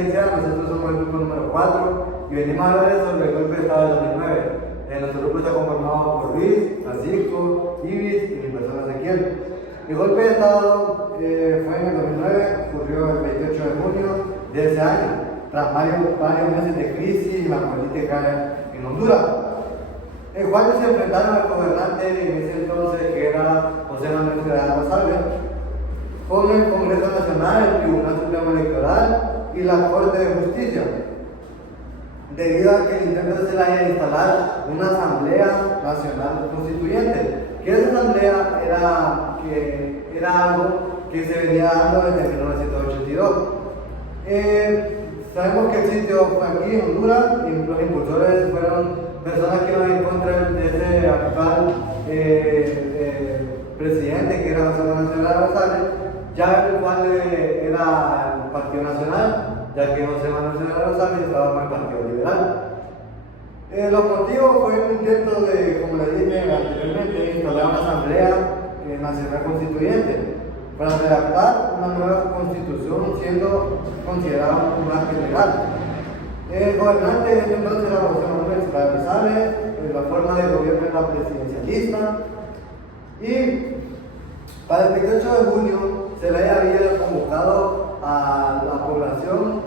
Nosotros somos el grupo número 4 y venimos a hablar sobre el golpe de Estado del 2009. Nuestro grupo está conformado por Luis, Francisco, Ibis y mi persona Ezequiel. El golpe de Estado fue en el 2009, ocurrió el 28 de junio de ese año, tras varios meses de crisis en la política en Honduras. El cual se enfrentaron al gobernante en ese entonces, que era José Manuel Ciudadano Salve, con el Congreso Nacional, el Tribunal Supremo Electoral y la Corte de Justicia, debido a que el intento de Zelaya de instalar una Asamblea Nacional Constituyente, que esa asamblea era algo que se venía dando desde 1982. Sabemos que el sitio fue aquí en Honduras y los impulsores fueron personas que iban en contra de ese actual presidente, que era José Manuel Rosales, ya el cual era el Partido Nacional, ya que José Manuel Rosales estaba con el Partido Liberal. Los motivos fue un intento de, como le dije anteriormente, instalar una Asamblea Nacional Constituyente para redactar una nueva constitución, siendo considerada un acto legal. El gobernante de ese entonces era José Manuel Rosales, la forma de gobierno era presidencialista, y para el 28 de junio se le había convocado a la población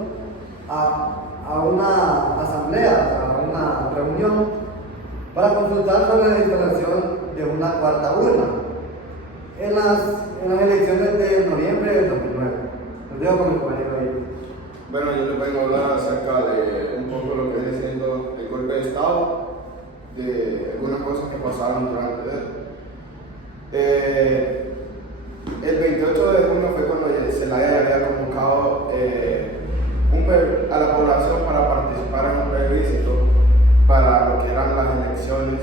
a una asamblea, a una reunión, para consultar sobre la instalación de una cuarta urna en las elecciones de noviembre del 2009. Los dejo con mi compañero ahí. Bueno, yo les vengo a hablar acerca de un poco lo que viene siendo el golpe de Estado, de algunas cosas que pasaron durante él. El 28 de junio fue cuando Zelaya había convocado a la población para participar en un plebiscito para lo que eran las elecciones,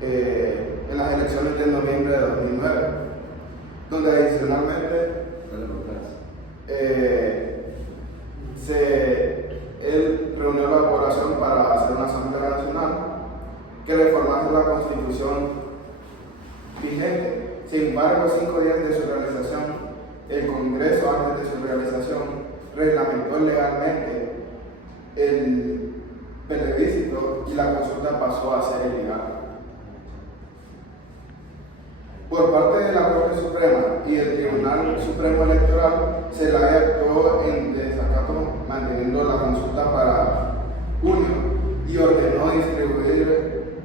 en las elecciones de noviembre de 2009, donde adicionalmente él reunió a la población para hacer una asamblea nacional que reformase la constitución vigente. Sin embargo, 5 días de su realización, el Congreso, antes de su realización, reglamentó legalmente el plebiscito y la consulta pasó a ser ilegal. Por parte de la Corte Suprema y del Tribunal Supremo Electoral, Zelaya actuó en desacato, manteniendo la consulta para junio y ordenó distribuir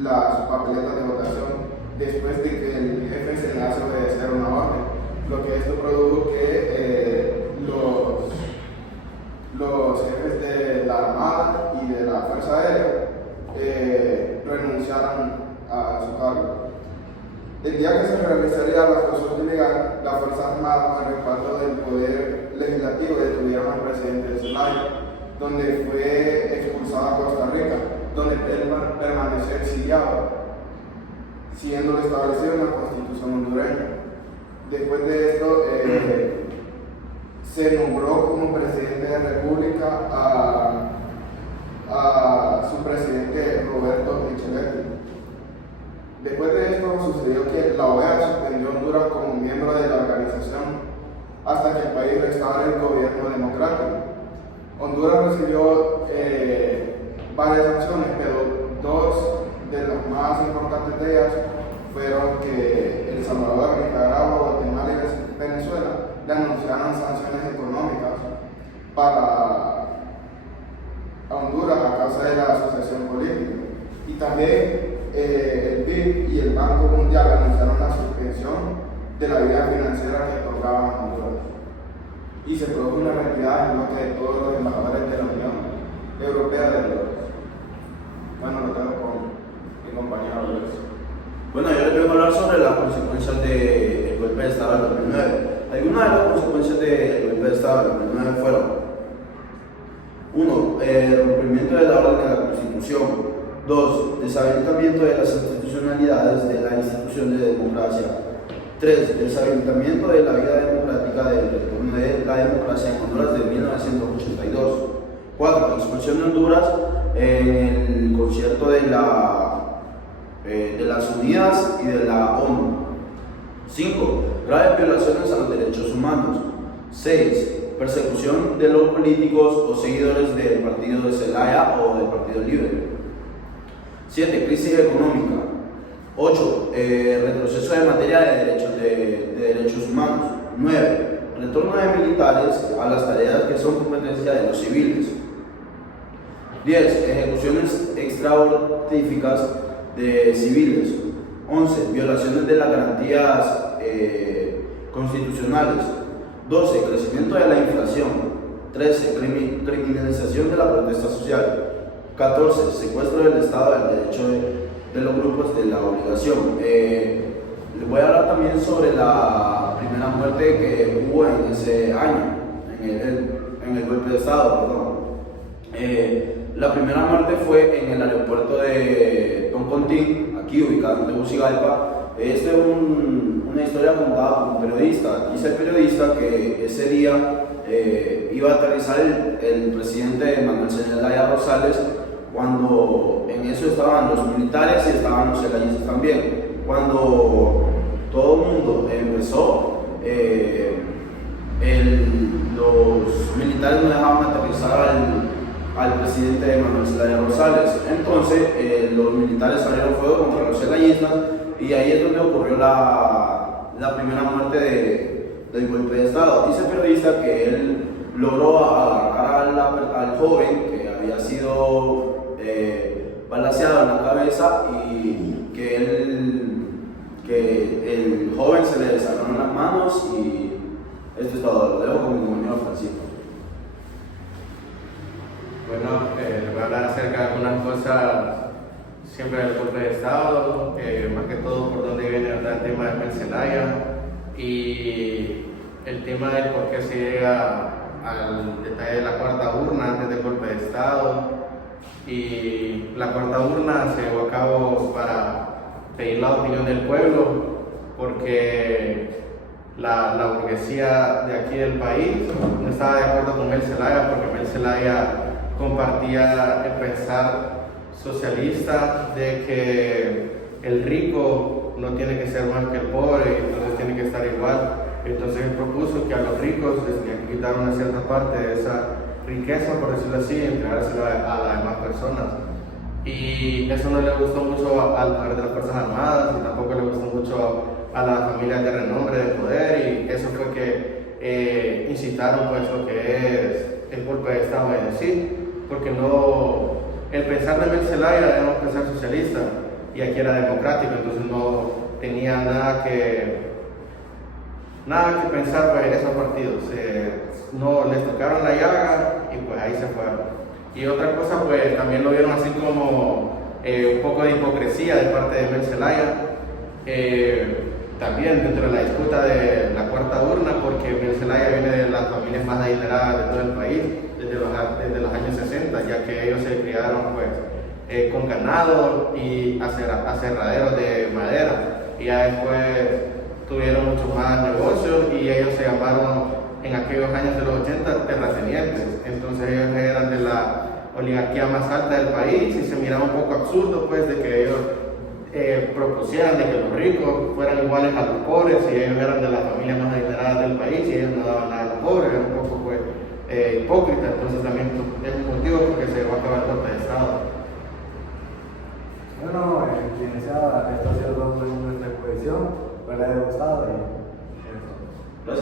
las papeletas de votación después de que el jefe se le hace obedecer una orden, lo que esto produjo que los jefes de la Armada y de la Fuerza Aérea renunciaran a su cargo. El día que se realizaría la consulta ilegal, las Fuerzas Armadas, con el respaldo del Poder Legislativo, detuvieron al presidente de Zelaya, donde fue expulsado a Costa Rica, donde él permaneció exiliado, siendo lo establecido en la Constitución hondureña. Después de esto, se nombró como presidente de la República a su presidente Roberto Micheletti. Después de esto sucedió que la OEA suspendió a Honduras como miembro de la organización hasta que el país restaure el gobierno democrático. Honduras recibió varias sanciones, pero dos de las más importantes de ellas fueron que El Salvador, Nicaragua, Guatemala y Venezuela le anunciaron sanciones económicas para Honduras a causa de la asociación política. Y también el BID y el Banco Mundial anunciaron la suspensión de la vida financiera que otorgaban a Honduras. Y se produjo una retirada en bloque de todos los embajadores de la Unión Europea de Honduras. Bueno, lo tengo con mi compañero Luis. Bueno, yo les vengo a hablar sobre las consecuencias del golpe de Estado del 2009. Algunas de las consecuencias del golpe de Estado del 2009 fueron: 1. El rompimiento de la orden de la Constitución. 2. Deshabilitamiento de las institucionalidades de la institución de democracia. 3. Deshabilitamiento de la vida democrática del retorno de la democracia en Honduras de 1982. 4. Expulsión de Honduras en el concierto de las Unidas y de la ONU. 5. Graves violaciones a los derechos humanos. 6. persecución de los políticos o seguidores del partido de Zelaya o del Partido Libre. 7. Crisis económica. 8. Retroceso en materia de derechos humanos. 9. Retorno de militares a las tareas que son competencia de los civiles. 10. Ejecuciones extrajudiciales de civiles. 11. Violaciones de las garantías constitucionales. 12. Crecimiento de la inflación. 13. Criminalización de la protesta social. 14. Secuestro del Estado del derecho de los grupos de la obligación. Les voy a hablar también sobre la primera muerte que hubo en ese año, en el golpe de Estado, perdón. La primera muerte fue en el aeropuerto de Toncontín, aquí ubicado en Tegucigalpa. Esta es una historia contada por un periodista. Dice el periodista que ese día iba a aterrizar el presidente Manuel Zelaya Rosales, cuando en eso estaban los militares y estaban los celayistas también. Cuando todo el mundo empezó, los militares no dejaban aterrizar al presidente Manuel Zelaya Rosales. Entonces los militares abrieron fuego contra los celayistas y ahí es donde ocurrió la primera muerte del golpe de Estado. Dice el periodista que él logró agarrar al joven que había sido balaceado en la cabeza y que el joven se le desarmaron las manos, y esto es todo. Lo dejo con mi compañero Francisco. Bueno, les voy a hablar acerca de algunas cosas siempre del golpe de Estado, más que todo por dónde viene el tema de Mel Zelaya y el tema del por qué se llega al detalle de la cuarta urna antes del golpe de Estado. Y la cuarta urna se llevó a cabo para pedir la opinión del pueblo, porque la burguesía de aquí del país no estaba de acuerdo con Mel Zelaya, porque Mel Zelaya compartía el pensar socialista de que el rico no tiene que ser más que el pobre, entonces tiene que estar igual. Entonces él propuso que a los ricos les tenían que quitar una cierta parte de esa riqueza, por decirlo así, y entregársela a las demás personas. Y eso no le gustó mucho al poder de las Fuerzas Armadas, y tampoco le gustó mucho a las familias de renombre, de poder, y eso fue que incitaron pues lo que es el golpe de Estado en sí, porque no, el pensar de Mel Zelaya era un pensar socialista, y aquí era democrático, entonces no tenía nada que pensar pues esos partidos. No les tocaron la llaga y pues ahí se fueron. Y otra cosa, pues también lo vieron así como un poco de hipocresía de parte de Mel Zelaya, también dentro de la disputa de la cuarta urna, porque Mel Zelaya viene de las familias más adineradas de todo el país desde los años 60, ya que ellos se criaron pues con ganado y aserraderos de madera, y ya después tuvieron mucho más negocios y ellos se llamaron en aquellos años de los 80 terratenientes. Entonces ellos eran de la oligarquía más alta del país y se miraba un poco absurdo pues de que ellos propusieran de que los ricos fueran iguales a los pobres, y ellos eran de las familias más adineradas del país y ellos no daban nada a los pobres. Era un poco pues hipócrita. Entonces también es un motivo porque se va a acabar el golpe de Estado. Bueno, quien sea, esto ha sido todo en nuestra exposición. Espero les haya gustado.